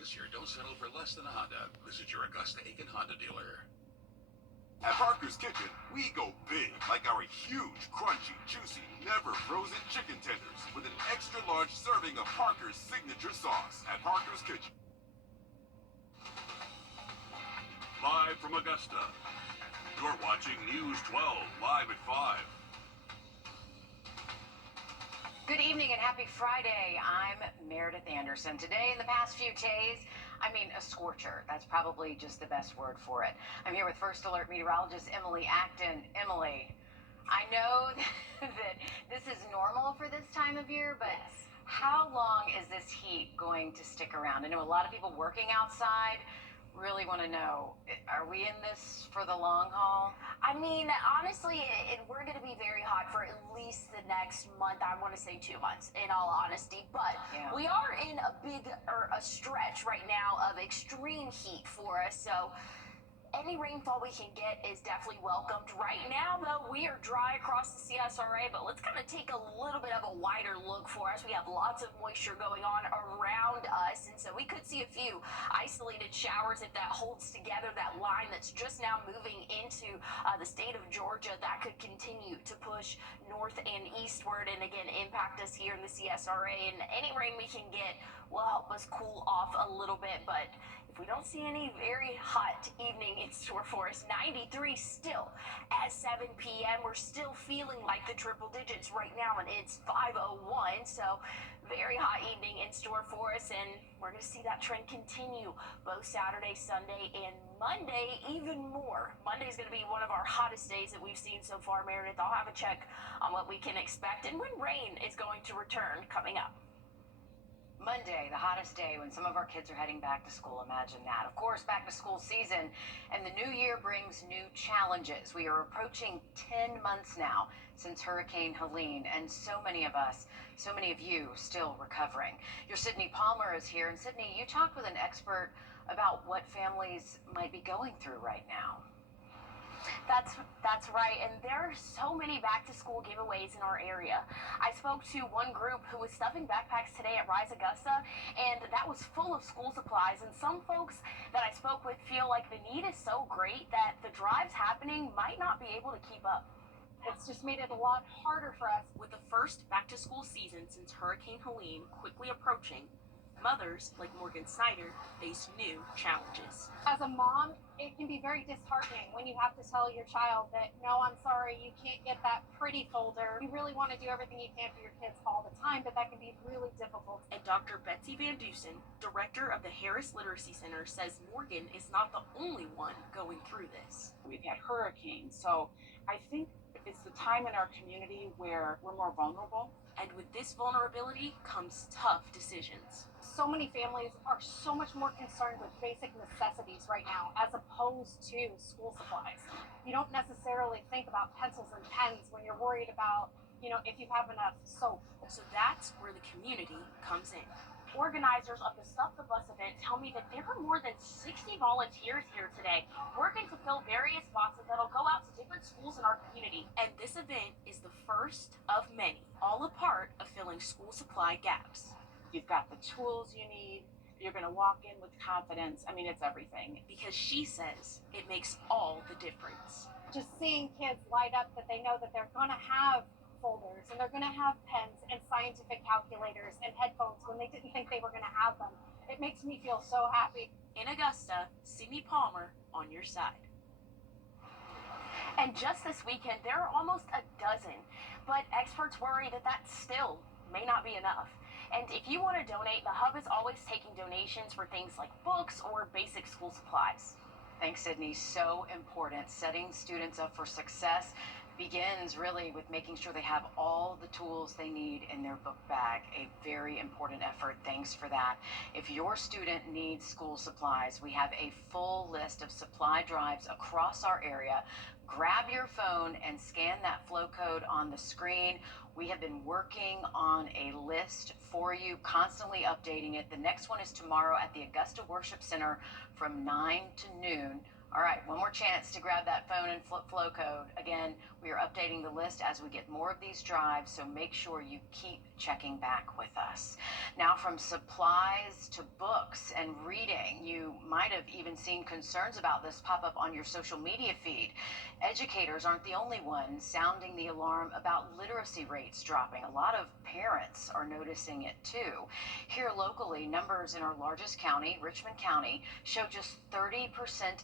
This year, don't settle for less than a Honda. Visit your Augusta-Aiken Honda dealer. At Parker's Kitchen, we go big, like our huge, crunchy, juicy, never frozen chicken tenders with an extra large serving of Parker's signature sauce. At Parker's Kitchen. Live from Augusta, you're watching News 12 live at 5. Good evening and happy Friday. I'm Meredith Anderson. Today, in the past few days, a scorcher. That's probably just the best word for it. I'm here with First Alert meteorologist Emily Acton. Emily, I know that this is normal for this time of year, but yes. How long is this heat going to stick around? I know a lot of people working outside really want to know, are we in this for the long haul? I mean, honestly, we're going to be very hot for at least the next month. I want to say 2 months, in all honesty. But yeah, we are in a stretch right now of extreme heat for us. So any rainfall we can get is definitely welcomed. Right now, though, we are dry across the CSRA, but let's kind of take a little bit of a wider look for us. We have lots of moisture going on around us, and so we could see a few isolated showers if that holds together. That line that's just now moving into the state of Georgia, that could continue to push north and eastward and again impact us here in the CSRA. And any rain we can get will help us cool off a little bit, but if we don't see any very hot evening in store for us, 93 still at 7 p.m. We're still feeling like the triple digits right now, and it's 5:01. So very hot evening in store for us, and we're going to see that trend continue both Saturday, Sunday, and Monday even more. Monday's going to be one of our hottest days that we've seen so far, Meredith. I'll have a check on what we can expect and when rain is going to return coming up. Monday, the hottest day when some of our kids are heading back to school. Imagine that. Of course, back to school season, and the new year brings new challenges. We are approaching 10 months now since Hurricane Helene, and so many of us, so many of you still recovering. Your Sydney Palmer is here, and Sydney, you talked with an expert about what families might be going through right now. That's right, and there are so many back-to-school giveaways in our area. I spoke to one group who was stuffing backpacks today at Rise Augusta, and that was full of school supplies. And some folks that I spoke with feel like the need is so great that the drives happening might not be able to keep up. It's just made it a lot harder for us. With the first back-to-school season since Hurricane Helene quickly approaching, mothers like Morgan Snyder face new challenges. As a mom, it can be very disheartening when you have to tell your child that, no, I'm sorry, you can't get that pretty folder. You really want to do everything you can for your kids all the time, but that can be really difficult. And Dr. Betsy Van Dusen, director of the Harris Literacy Center, says Morgan is not the only one going through this. We've had hurricanes, so I think it's the time in our community where we're more vulnerable. And with this vulnerability comes tough decisions. So many families are so much more concerned with basic necessities right now as opposed to school supplies. You don't necessarily think about pencils and pens when you're worried about, if you have enough soap. So that's where the community comes in. Organizers of the Stuff the Bus event tell me that there are more than 60 volunteers here today working to fill various boxes that'll go out to different schools in our community. And this event is the first of many, all a part of filling school supply gaps. You've got the tools you need. You're going to walk in with confidence. It's everything. Because she says it makes all the difference. Just seeing kids light up that they know that they're going to have folders and they're going to have pens and scientific calculators and headphones when they didn't think they were going to have them. It makes me feel so happy. In Augusta, Sydney Palmer on your side. And just this weekend, there are almost a dozen, but experts worry that still may not be enough. And if you want to donate, the Hub is always taking donations for things like books or basic school supplies. Thanks, Sydney. So important. Setting students up for success begins really with making sure they have all the tools they need in their book bag. A very important effort. Thanks for that. If your student needs school supplies, we have a full list of supply drives across our area. Grab your phone and scan that flow code on the screen. We have been working on a list for you, constantly updating it. The next one is tomorrow at the Augusta Worship Center from 9 to noon. All right, one more chance to grab that phone and flip flow code. Again, we are updating the list as we get more of these drives, so make sure you keep checking back with us. Now, from supplies to books, books and reading. You might have even seen concerns about this pop up on your social media feed. Educators aren't the only ones sounding the alarm about literacy rates dropping. A lot of parents are noticing it too. Here locally, numbers in our largest county, Richmond County, show just 30%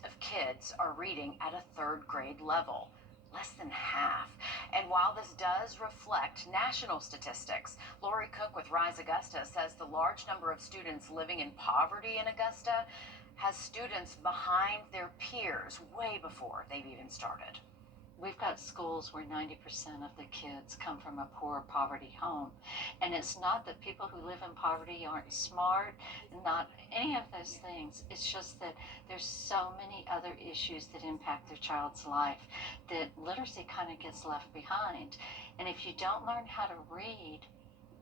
of kids are reading at a third grade level. Less than half. And while this does reflect national statistics, Lori Cook with Rise Augusta says the large number of students living in poverty in Augusta has students behind their peers way before they've even started. We've got schools where 90% of the kids come from a poor poverty home. And it's not that people who live in poverty aren't smart, not any of those things. It's just that there's so many other issues that impact their child's life that literacy kind of gets left behind. And if you don't learn how to read,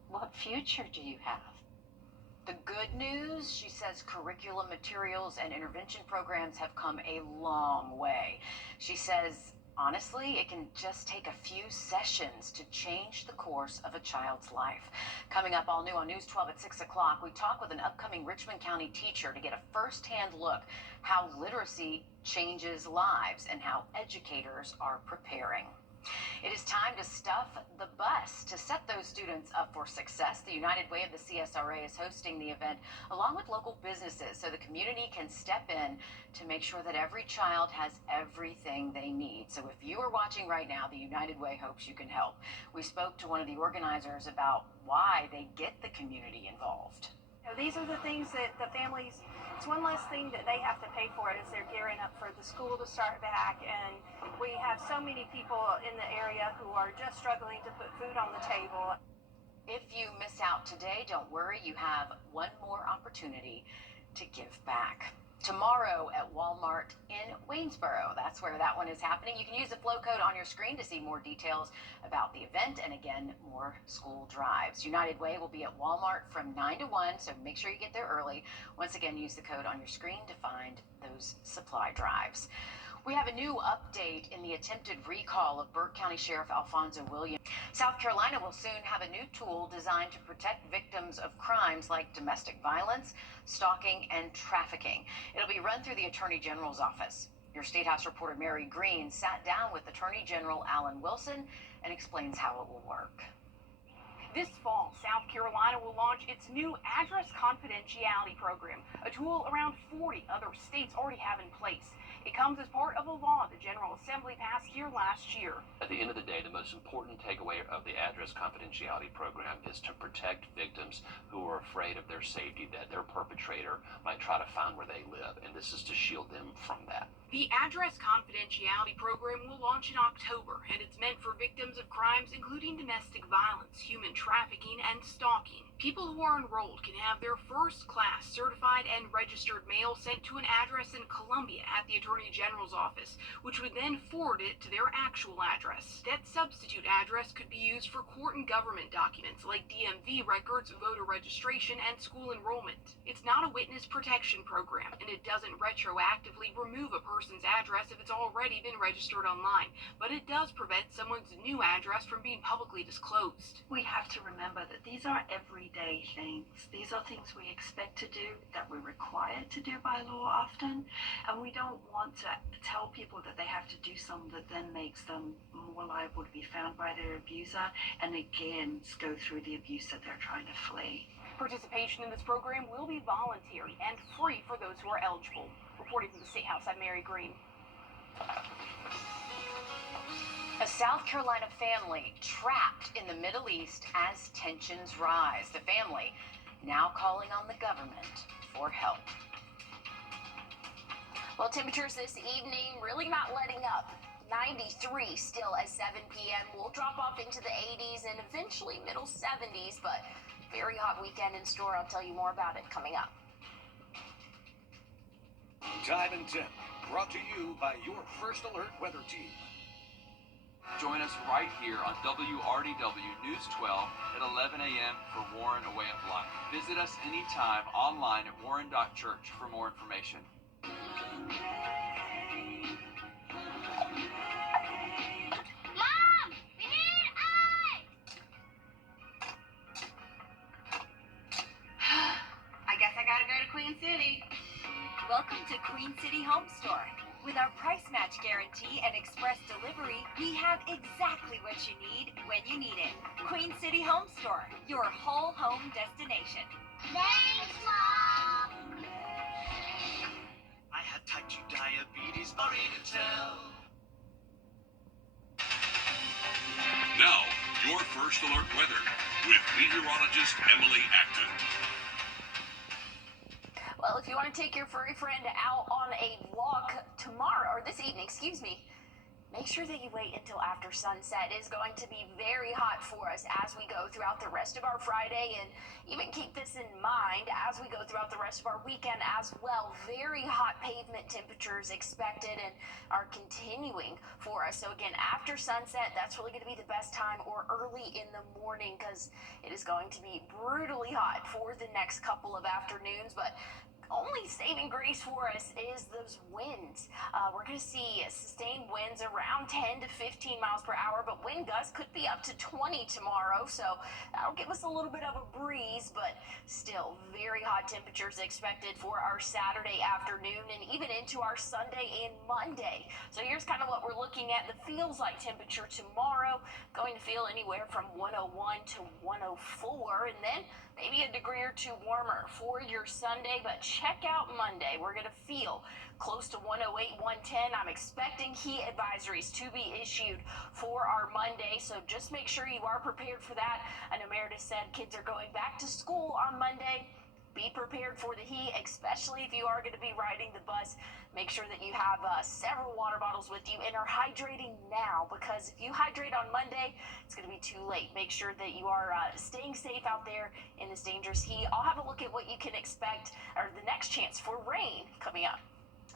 what future do you have? The good news, she says, curriculum materials and intervention programs have come a long way. She says, honestly, it can just take a few sessions to change the course of a child's life. Coming up all new on News 12 at 6 o'clock, we talk with an upcoming Richmond County teacher to get a first-hand look how literacy changes lives and how educators are preparing. It is time to stuff the bus to set those students up for success. The United Way of the CSRA is hosting the event along with local businesses so the community can step in to make sure that every child has everything they need. So if you are watching right now, the United Way hopes you can help. We spoke to one of the organizers about why they get the community involved. These are the things that the families, it's one less thing that they have to pay for as they're gearing up for the school to start back. And we have so many people in the area who are just struggling to put food on the table. If you miss out today, don't worry, you have one more opportunity to give back. Tomorrow at Walmart in Waynesboro. That's where that one is happening. You can use the flow code on your screen to see more details about the event and, again, more school drives. United Way will be at Walmart from 9 to 1, so make sure you get there early. Once again, use the code on your screen to find those supply drives. We have a new update in the attempted recall of Burke County Sheriff Alfonso Williams. South Carolina will soon have a new tool designed to protect victims of crimes like domestic violence, stalking, and trafficking. It'll be run through the Attorney General's office. Your State House reporter Mary Green sat down with Attorney General Alan Wilson and explains how it will work. This fall, South Carolina will launch its new address confidentiality program, a tool around 40 other states already have in place. It comes as part of a law the General Assembly passed here last year. At the end of the day, the most important takeaway of the address confidentiality program is to protect victims who are afraid of their safety, that their perpetrator might try to find where they live, and this is to shield them from that. The address confidentiality program will launch in October, and it's meant for victims of crimes including domestic violence, human trafficking, and stalking. People who are enrolled can have their first-class certified and registered mail sent to an address in Columbia at the Attorney General's office, which would then forward it to their actual address. That substitute address could be used for court and government documents like DMV records, voter registration, and school enrollment. It's not a witness protection program, and it doesn't retroactively remove a person's address if it's already been registered online, but it does prevent someone's new address from being publicly disclosed. We have to remember that these are everyday things. These are things we expect to do, that we're required to do by law often, and we don't want to tell people that they have to do something that then makes them more liable to be found by their abuser and again go through the abuse that they're trying to flee. Participation in this program will be voluntary and free for those who are eligible. Reporting from the State House, I'm Mary Green. A South Carolina family trapped in the Middle East as tensions rise. The family now calling on the government for help. Well, temperatures this evening really not letting up. 93 still at 7 p.m. We'll drop off into the 80s and eventually middle 70s, but very hot weekend in store. I'll tell you more about it coming up. Time and Temp, brought to you by your First Alert weather team. Join us right here on WRDW News 12 at 11 a.m. for Warren A Way of Life. Visit us anytime online at warren.church for more information. Mom, we need ice! I guess I gotta go to Queen City. City. Welcome to Queen City Home Store. With our price match guarantee and express delivery, we have exactly what you need when you need it. Queen City Home Store, your whole home destination. Thanks, Mom. I had type 2 diabetes, sorry to tell. Now, your first alert weather with meteorologist Emily Acton. Well, if you want to take your furry friend out on a walk tomorrow, or this evening, excuse me, make sure that you wait until after sunset. It is going to be very hot for us as we go throughout the rest of our Friday, and even keep this in mind as we go throughout the rest of our weekend as well. Very hot pavement temperatures expected and are continuing for us. So again, after sunset, that's really going to be the best time, or early in the morning, because it is going to be brutally hot for the next couple of afternoons. But only saving grace for us is those winds. We're going to see sustained winds around 10 to 15 miles per hour, but wind gusts could be up to 20 tomorrow, so that'll give us a little bit of a breeze, but still very hot temperatures expected for our Saturday afternoon and even into our Sunday and Monday. So here's kind of what we're looking at. The feels like temperature tomorrow going to feel anywhere from 101 to 104, and then maybe a degree or two warmer for your Sunday, but check out Monday. We're going to feel close to 108, 110. I'm expecting heat advisories to be issued for our Monday, so just make sure you are prepared for that. I know Meredith said kids are going back to school on Monday. Be prepared for the heat, especially if you are going to be riding the bus. Make sure that you have several water bottles with you and are hydrating now, because if you hydrate on Monday, it's going to be too late. Make sure that you are staying safe out there in this dangerous heat. I'll have a look at what you can expect, or the next chance for rain coming up.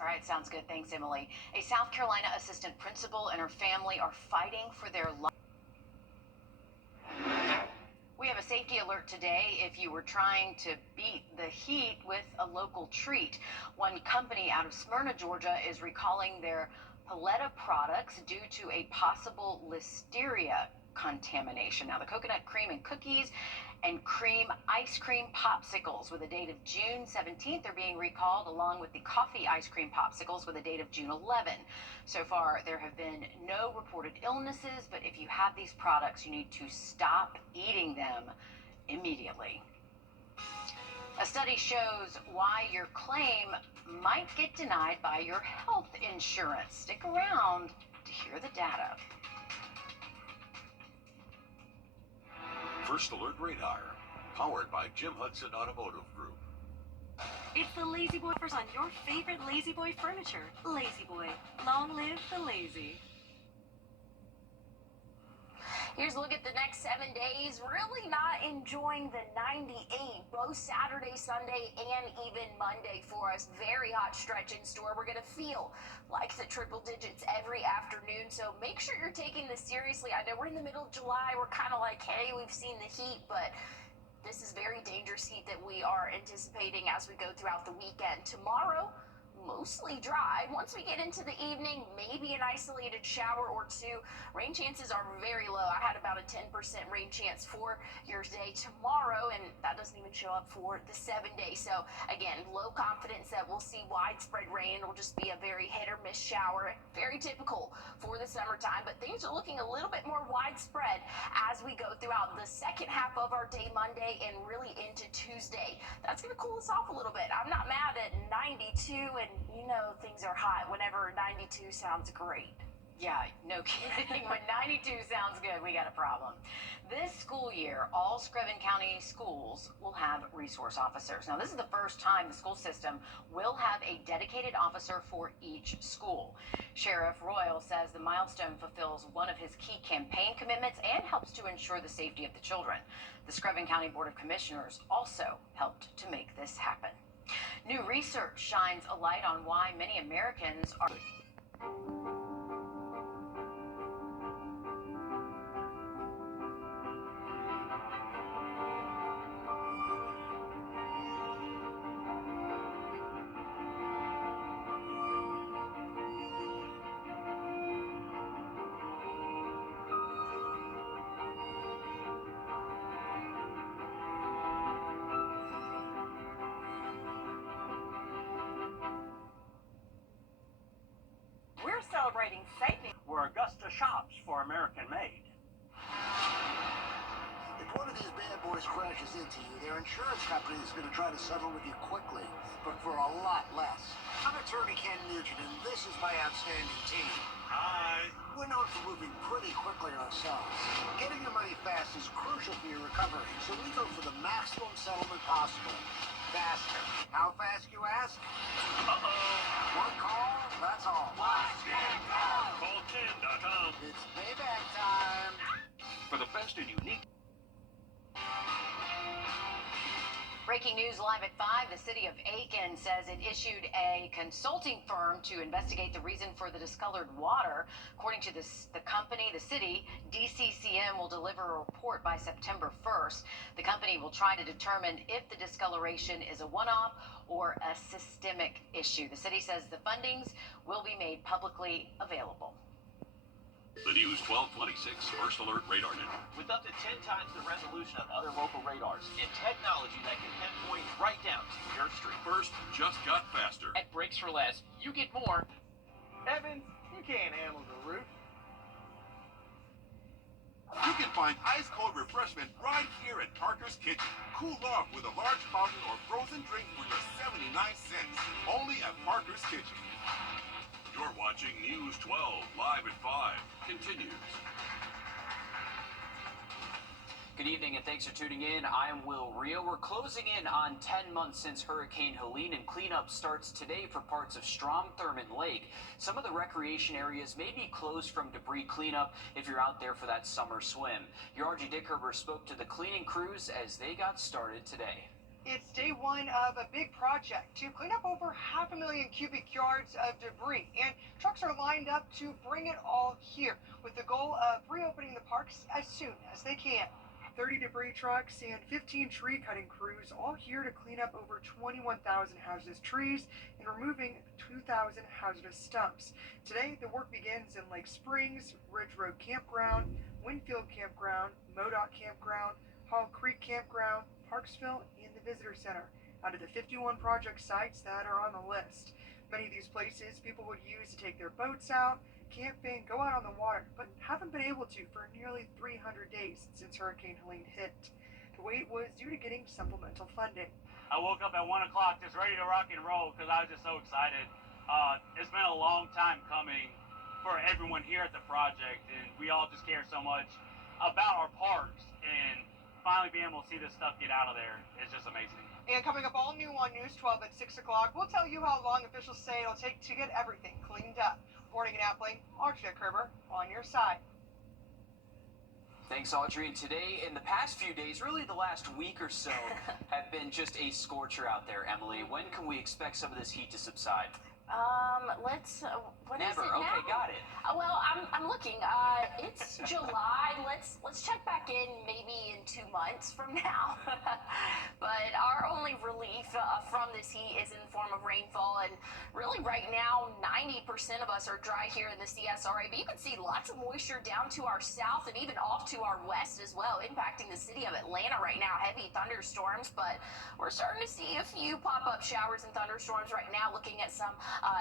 All right, sounds good. Thanks, Emily. A South Carolina assistant principal and her family are fighting for their life. We have a safety alert today if you were trying to beat the heat with a local treat. One company out of Smyrna, Georgia is recalling their Paletta products due to a possible listeria contamination. Now, the coconut cream and cookies and cream ice cream popsicles with a date of June 17th are being recalled, along with the coffee ice cream popsicles with a date of June 11. So far, there have been no reported illnesses, but if you have these products, you need to stop eating them immediately. A study shows why your claim might get denied by your health insurance. Stick around to hear the data. First Alert Radar, powered by Jim Hudson Automotive Group. It's the Lazy Boy offers on your favorite Lazy Boy furniture. Lazy Boy, long live the lazy. Here's a look at the next 7 days. Really not enjoying the 98, both Saturday, Sunday, and even Monday for us. Very hot stretch in store. We're going to feel like the triple digits every afternoon, so make sure you're taking this seriously. I know we're in the middle of July. We're kind of like, hey, we've seen the heat, but this is very dangerous heat that we are anticipating as we go throughout the weekend. Tomorrow, mostly dry. Once we get into the evening, maybe an isolated shower or two. Rain chances are very low. I had about a 10% rain chance for your day tomorrow, and that doesn't even show up for the 7 days. So again, low confidence that we'll see widespread rain. It'll just be a very hit or miss shower. Very typical for the summertime, but things are looking a little bit more widespread as we go throughout the second half of our day Monday and really into Tuesday. That's going to cool us off a little bit. I'm not mad at 92, and you know things are hot whenever 92 sounds great. Yeah, no kidding. When 92 sounds good, we got a problem. This school year, all Screven County schools will have resource officers. Now, this is the first time the school system will have a dedicated officer for each school. Sheriff Royal says the milestone fulfills one of his key campaign commitments and helps to ensure the safety of the children. The Screven County Board of Commissioners also helped to make this happen. New research shines a light on why many Americans are... celebrating savings where Augusta shops for American made. If one of these bad boys crashes into you, their insurance company is going to try to settle with you quickly, but for a lot less. I'm attorney Ken Nugent, and this is my outstanding team. Hi. We're known for moving pretty quickly ourselves. Getting your money fast is crucial for your recovery, so we go for the maximum settlement possible. Faster. How fast, you ask? Uh-oh. One call, that's all. Watch and call. Call10.com. It's payback time. For the best and unique. Breaking news live at 5. The city of Aiken says it issued a consulting firm to investigate the reason for the discolored water. According to the company, the city, DCCM, will deliver a report by September 1st. The company will try to determine if the discoloration is a one-off or a systemic issue. The city says the fundings will be made publicly available. The News 1226 First Alert Radar Network. With up to 10 times the resolution of other local radars and technology that can pinpoint right down to your street. First just got faster. At Brakes for Less, you get more. Evans, you can't handle the roof. You can find ice-cold refreshment right here at Parker's Kitchen. Cool off with a large fountain or frozen drink for just 79 cents. Only at Parker's Kitchen. You're watching News 12 live at 5. Continues. Good evening and thanks for tuning in. I'm Will Rio. We're closing in on 10 months since Hurricane Helene, and cleanup starts today for parts of Strom-Thurmond Lake. Some of the recreation areas may be closed from debris cleanup if you're out there for that summer swim. Your RG Dickherber spoke to the cleaning crews as they got started today. It's day one of a big project to clean up over 500,000 cubic yards of debris, and trucks are lined up to bring it all here with the goal of reopening the parks as soon as they can. 30 debris trucks and 15 tree cutting crews all here to clean up over 21,000 hazardous trees and removing 2,000 hazardous stumps. Today, the work begins in Lake Springs, Ridge Road Campground, Winfield Campground, Modoc Campground, Hall Creek Campground, Parksville, and the Visitor Center, out of the 51 project sites that are on the list. Many of these places people would use to take their boats out, camping, go out on the water, but haven't been able to for nearly 300 days since Hurricane Helene hit. The wait was due to getting supplemental funding. I woke up at 1 o'clock just ready to rock and roll because I was just so excited. It's been a long time coming for everyone here at the project, and we all just care so much about our parks, and finally being able to see this stuff get out of there is just amazing. And coming up all new on News 12 at 6 o'clock, we'll tell you how long officials say it'll take to get everything cleaned up. Reporting in Appling, Audrey Kerber, on your side. Thanks, Audrey. And today, in the past few days, really the last week or so, have been just a scorcher out there, Emily. When can we expect some of this heat to subside? What Never. is it now? Okay, got it. Well, I'm looking. It's July. Let's check back in maybe in 2 months from now. But our only relief from this heat is in the form of rainfall, and really right now 90% of us are dry here in the CSRA. But you can see lots of moisture down to our south and even off to our west as well, impacting the city of Atlanta right now. Heavy thunderstorms, but we're starting to see a few pop-up showers and thunderstorms right now. Looking at some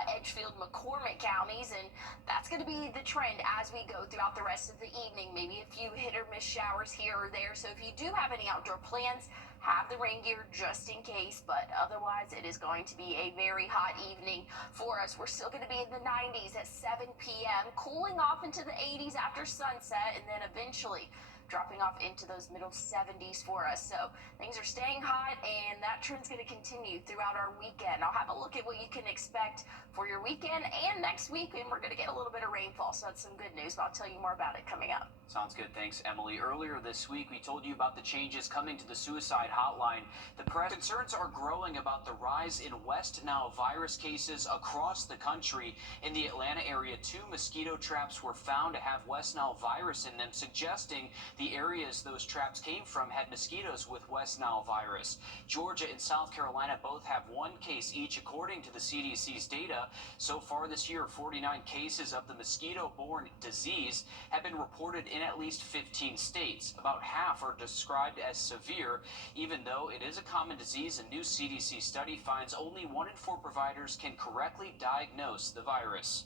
Edgefield, McCormick counties, and that's going to be the trend as we go throughout the rest of the evening. Maybe a few hit or miss showers here or there. So if you do have any outdoor plans, have the rain gear just in case, but otherwise it is going to be a very hot evening for us. We're still going to be in the 90s at 7 p.m., cooling off into the 80s after sunset, and then eventually dropping off into those middle 70s for us. So things are staying hot, and that trend's going to continue throughout our weekend. I'll have a look at what you can expect for your weekend and next week, and we're going to get a little bit of rainfall, so that's some good news, but I'll tell you more about it coming up. Sounds good. Thanks, Emily. Earlier this week, we told you about the changes coming to the suicide hotline. The press concerns are growing about the rise in West Nile virus cases across the country. In the Atlanta area, 2 mosquito traps were found to have West Nile virus in them, suggesting the areas those traps came from had mosquitoes with West Nile virus. Georgia and South Carolina both have 1 case each, according to the CDC's data. So far this year, 49 cases of the mosquito-borne disease have been reported in at least 15 states. About half are described as severe. Even though it is a common disease, a new CDC study finds only 1 in 4 providers can correctly diagnose the virus.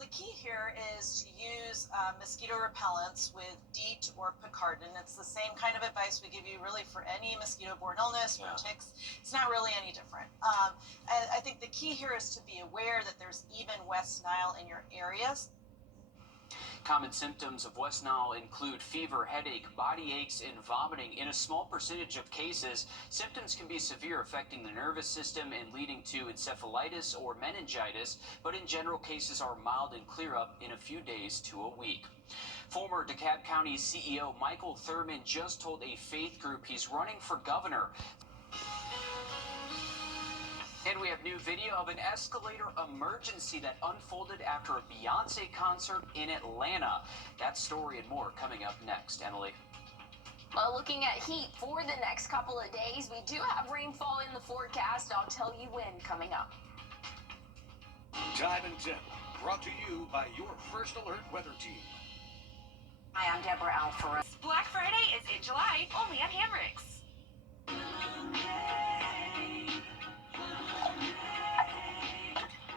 The key here is to use mosquito repellents with DEET or Picardin. It's the same kind of advice we give you really for any mosquito-borne illness, for ticks. It's not really any different. I think the key here is to be aware that there's even West Nile in your areas. Common symptoms of West Nile include fever, headache, body aches, and vomiting. In a small percentage of cases, symptoms can be severe, affecting the nervous system and leading to encephalitis or meningitis, but in general, cases are mild and clear up in a few days to a week. Former DeKalb County CEO Michael Thurman just told a faith group he's running for governor. And we have new video of an escalator emergency that unfolded after a Beyonce concert in Atlanta. That story and more coming up next. Emily. Well, looking at heat for the next couple of days, we do have rainfall in the forecast. I'll tell you when coming up. Time and Temp, brought to you by your First Alert weather team. Hi, I'm Deborah Alfaro. Black Friday is in July, only at Hamricks.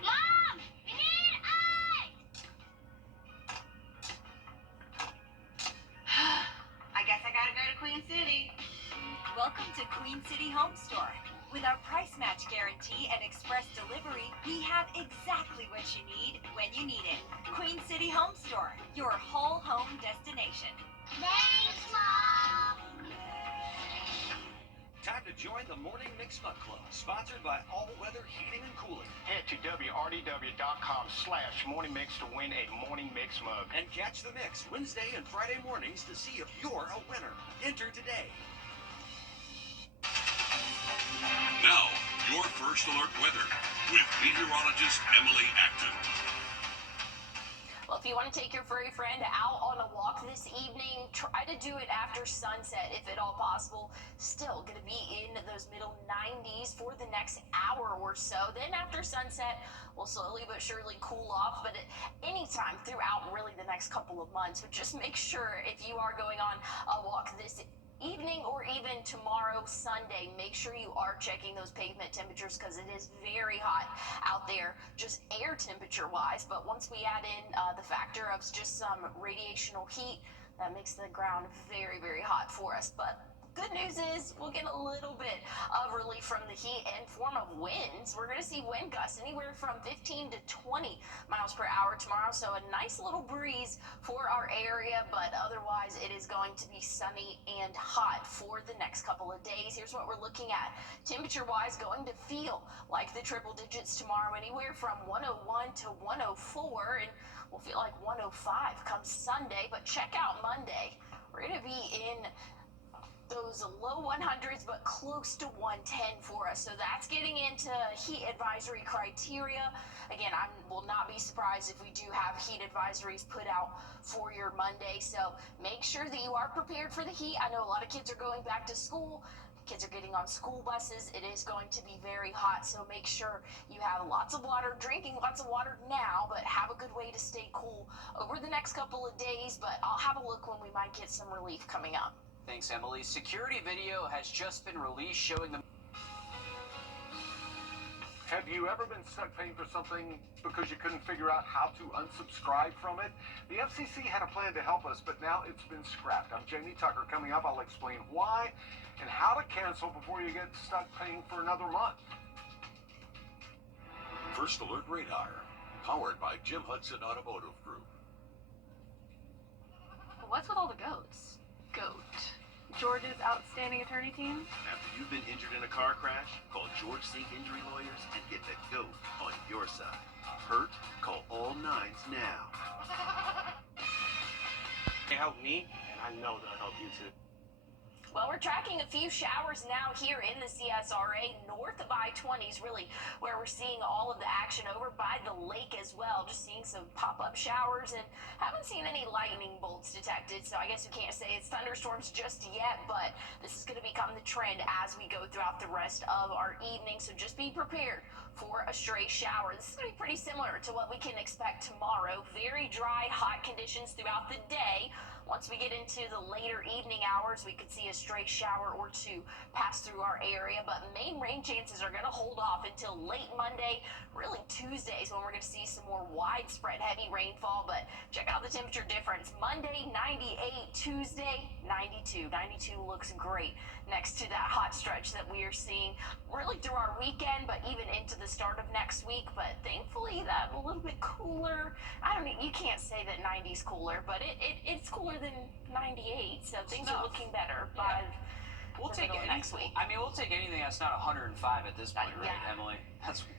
Mom, we need ice! I guess I gotta go to Queen City. Welcome to Queen City Home Store. With our price match guarantee and express delivery, we have exactly what you need when you need it. Queen City Home Store, your whole home destination. Thanks, Mom! Time to join the Morning Mix Mug Club, sponsored by All Weather Heating and Cooling. Head to wrdw.com/morningmix to win a Morning Mix mug. And catch the mix Wednesday and Friday mornings to see if you're a winner. Enter today. Now, your First Alert weather with meteorologist Emily Acton. Well, if you want to take your furry friend out on a walk this evening, try to do it after sunset if at all possible. Still going to be in those middle 90s for the next hour or so. Then after sunset, we'll slowly but surely cool off. But at any time throughout really the next couple of months, but just make sure if you are going on a walk this evening or even tomorrow, Sunday, make sure you are checking those pavement temperatures because it is very hot out there, just air temperature wise. But once we add in the factor of just some radiational heat, that makes the ground very, very hot for us. But good news is we'll get a little bit of relief from the heat in form of winds. We're going to see wind gusts anywhere from 15 to 20 miles per hour tomorrow. So a nice little breeze for our area, but otherwise it is going to be sunny and hot for the next couple of days. Here's what we're looking at. Temperature wise, going to feel like the triple digits tomorrow, anywhere from 101 to 104, and we'll feel like 105 comes Sunday. But check out Monday. We're going to be in those low 100s, but close to 110 for us. So that's getting into heat advisory criteria. Again, I will not be surprised if we do have heat advisories put out for your Monday. So make sure that you are prepared for the heat. I know a lot of kids are going back to school. Kids are getting on school buses. It is going to be very hot, so make sure you have lots of water, drinking lots of water now, but have a good way to stay cool over the next couple of days. But I'll have a look when we might get some relief coming up. Thanks, Emily. Security video has just been released showing the... Have you ever been stuck paying for something because you couldn't figure out how to unsubscribe from it? The FCC had a plan to help us, but now it's been scrapped. I'm Jamie Tucker. Coming up, I'll explain why and how to cancel before you get stuck paying for another month. First Alert Radar, powered by Jim Hudson Automotive Group. What's with all the goats? Goat. George's outstanding attorney team? After you've been injured in a car crash, call George Sink Injury Lawyers and get the GOAT on your side. Hurt? Call all nines now. They helped me, and I know they'll help you too. Well, we're tracking a few showers now here in the CSRA, north of I-20 is really where we're seeing all of the action, over by the lake as well. Just seeing some pop-up showers and haven't seen any lightning bolts detected, so I guess we can't say it's thunderstorms just yet, but this is going to become the trend as we go throughout the rest of our evening, so just be prepared for a stray shower. This is going to be pretty similar to what we can expect tomorrow. Very dry, hot conditions throughout the day. Once we get into the later evening hours, we could see a stray shower or two pass through our area, but main rain chances are going to hold off until late Monday, really Tuesday is when we're going to see some more widespread heavy rainfall. But check out the temperature difference. Monday 98, Tuesday 92. 92 looks great next to that hot stretch that we are seeing really through our weekend, but even into the start of next week. But thankfully that a little bit cooler. I don't know, you can't say that 90's cooler, but it's cooler than 98, so things are looking better by We'll take it next week. I mean, we'll take anything that's not 105 at this point, right, Emily?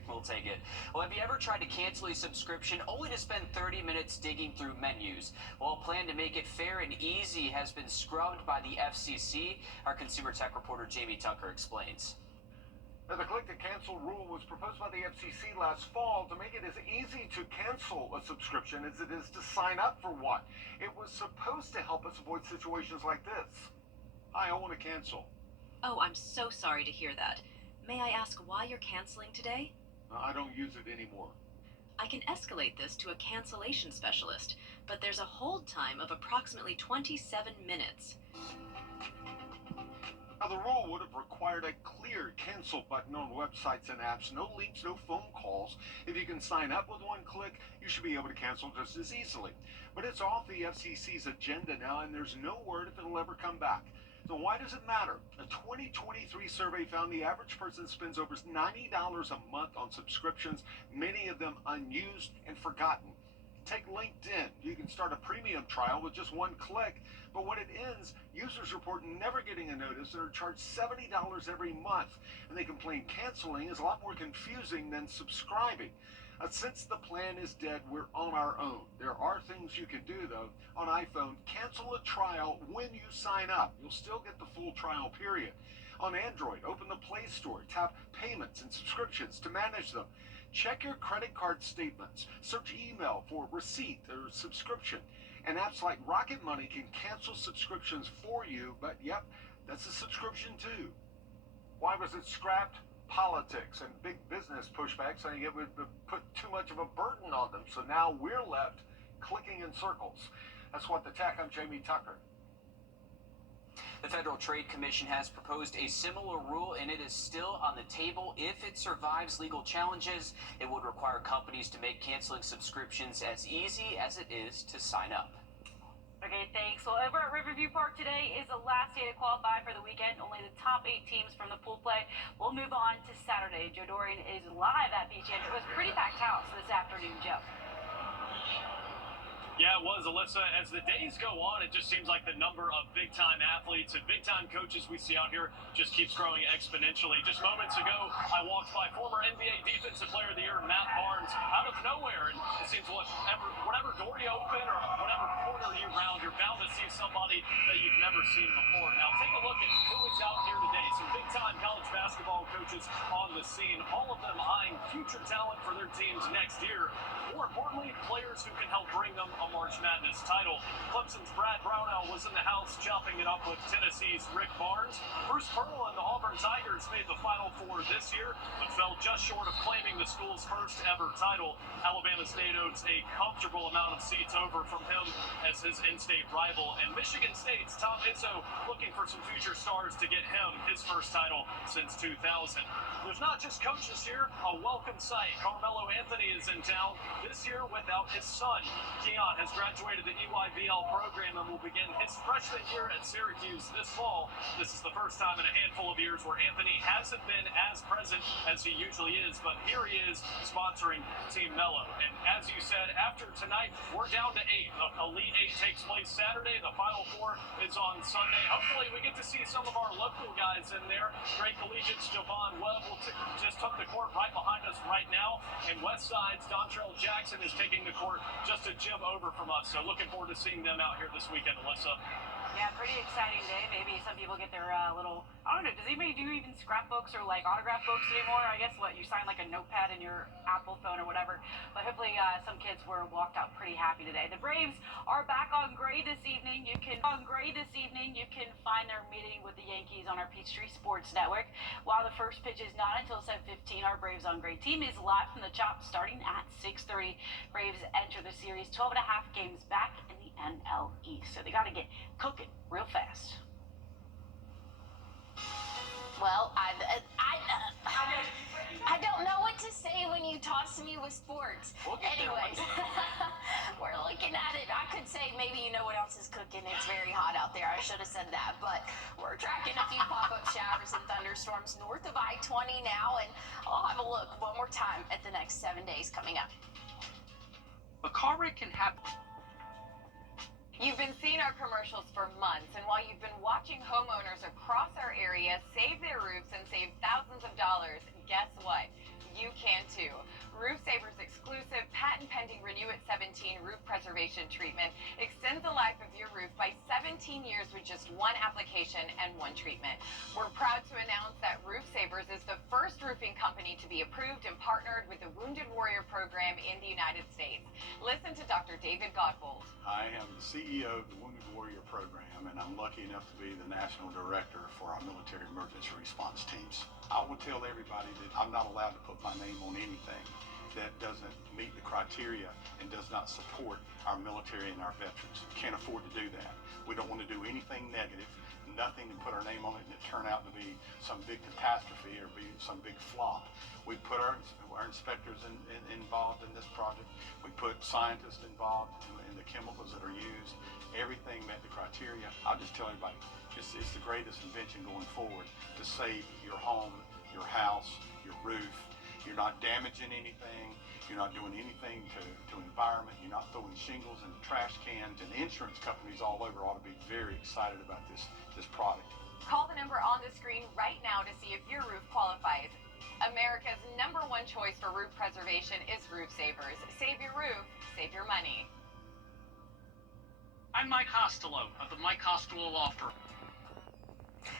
We'll take it. Well, have you ever tried to cancel a subscription only to spend 30 minutes digging through menus? Well, a plan to make it fair and easy has been scrubbed by the FCC. Our consumer tech reporter Jamie Tucker explains. Now, the click to cancel rule was proposed by the FCC last fall to make it as easy to cancel a subscription as it is to sign up for one. It was supposed to help us avoid situations like this. Hi, I want to cancel. Oh, I'm so sorry to hear that. May I ask why you're canceling today? I don't use it anymore. I can escalate this to a cancellation specialist, but there's a hold time of approximately 27 minutes. Now, the rule would have required a clear cancel button on websites and apps, no links, no phone calls. If you can sign up with one click, you should be able to cancel just as easily. But it's off the FCC's agenda now, and there's no word if it'll ever come back. So why does it matter? A 2023 survey found the average person spends over $90 a month on subscriptions, many of them unused and forgotten. Take LinkedIn. You can start a premium trial with just one click, but when it ends, users report never getting a notice and are charged $70 every month, and they complain canceling is a lot more confusing than subscribing. Since the plan is dead, we're on our own. There are things you can do, though. On iPhone, cancel a trial when you sign up. You'll still get the full trial period. On Android, open the Play Store, tap Payments and Subscriptions to manage them. Check your credit card statements. Search email for receipt or subscription. And apps like Rocket Money can cancel subscriptions for you, but yep, that's a subscription too. Why was it scrapped? Politics and big business pushback saying it would put too much of a burden on them. So now we're left clicking in circles. That's What the Tech. I'm Jamie Tucker. The Federal Trade Commission has proposed a similar rule, and it is still on the table. If it survives legal challenges, it would require companies to make canceling subscriptions as easy as it is to sign up. Okay, thanks. Well, over at Riverview Park today is the last day to qualify for the weekend. Only the top 8 teams from the pool play. We'll move on to Saturday. Joe Dorian is live at Beach End. It was a pretty packed house this afternoon, Joe. Yeah, it was, Alyssa. As the days go on, it just seems like the number of big-time athletes and big-time coaches we see out here just keeps growing exponentially. Just moments ago, I walked by former NBA Defensive Player of the Year, Matt Barnes, out of nowhere, and it seems whatever door you open or whatever corner you round, you're bound to see somebody that you've never seen before. Now, take a look at who is out here today. Some big-time college basketball coaches on the scene, all of them eyeing future talent for their teams next year. More importantly, players who can help bring them a March Madness title. Clemson's Brad Brownell was in the house chopping it up with Tennessee's Rick Barnes. Bruce Pearl and the Auburn Tigers made the Final Four this year, but fell just short of claiming the school's first ever title. Alabama State owes a comfortable amount of seats over from him as his in-state rival. And Michigan State's Tom Izzo looking for some future stars to get him his first title since 2000. There's not just coaches here, a welcome sight. Carmelo Anthony is in town this year without his son. Keon has graduated the EYBL program and will begin his freshman year at Syracuse this fall. This is the first time in a handful of years where Anthony hasn't been as present as he usually is, but here he is sponsoring Team Mello. And as you said, after tonight, we're down to 8. Elite 8 takes place Saturday. The Final Four is on Sunday. Hopefully we get to see some of our local guys in there. Great Collegiate's Javon Webb just took the court right behind us right now. And Westside's Dontrell Jackson is taking the court just a gym over from us. So looking forward to seeing them out here this weekend, Alyssa. Yeah, pretty exciting day. Maybe some people get their little, I don't know, does anybody do even scrapbooks or like autograph books anymore? I guess what, you sign like a notepad in your Apple phone or whatever. But hopefully some kids walked out pretty happy today. The Braves are back on Gray this evening. You can find their meeting with the Yankees on our Peachtree Sports Network. While the first pitch is not until 7:15, our Braves on Gray team is live from the Chop starting at 6:30. Braves enter the series 12.5 games back in the CNLE. So they got to get cooking real fast. Well, I don't know what to say when you toss me with sports. We'll get there Anyways, one time. we're looking at it. I could say maybe you know what else is cooking. It's very hot out there. I should have said that. But we're tracking a few pop-up showers and thunderstorms north of I-20 now. And I'll have a look one more time at the next 7 days coming up. A car wreck can happen. You've been seeing our commercials for months, and while you've been watching homeowners across our area save their roofs and save thousands of dollars, guess what? You can too. Roof Saver's exclusive patent-pending Renew at 17 roof preservation treatment extends the life of your roof by 17 years with just one application and one treatment. We're proud to announce that Roof Savers is the first roofing company to be approved and partnered with the Wounded Warrior Program in the United States. Listen to Dr. David Godbold. I am the CEO of the Wounded Warrior Program, and I'm lucky enough to be the National Director for our military emergency response teams. I will tell everybody that I'm not allowed to put my name on anything that doesn't meet the criteria and does not support our military and our veterans. Can't afford to do that. We don't want to do anything negative, nothing to put our name on it and it turn out to be some big catastrophe or be some big flop. We put our inspectors involved in this project. We put scientists involved in the chemicals that are used. Everything met the criteria. I'll just tell everybody, it's the greatest invention going forward to save your home, your house, your roof. You're not damaging anything. You're not doing anything to environment. You're not throwing shingles in trash cans. And insurance companies all over ought to be very excited about this product. Call the number on the screen right now to see if your roof qualifies. America's #1 choice for roof preservation is Roof Savers. Save your roof, save your money. I'm Mike Costello of the Mike Costello Law Firm.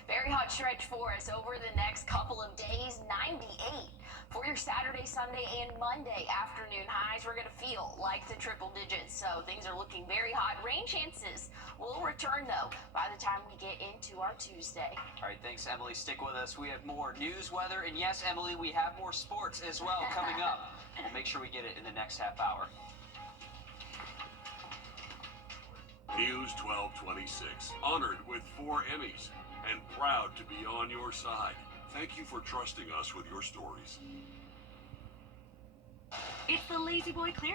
Very hot stretch for us over the next couple of days. 98 for your Saturday, Sunday, and Monday afternoon highs. We're going to feel like the triple digits, so things are looking very hot. Rain chances will return, though, by the time we get into our Tuesday. All right, thanks, Emily. Stick with us. We have more news, weather, and yes, Emily, we have more sports as well coming up. We'll make sure we get it in the next half hour. News 1226, honored with 4 Emmys and proud to be on your side. Thank you for trusting us with your stories. It's the Lazy Boy Clear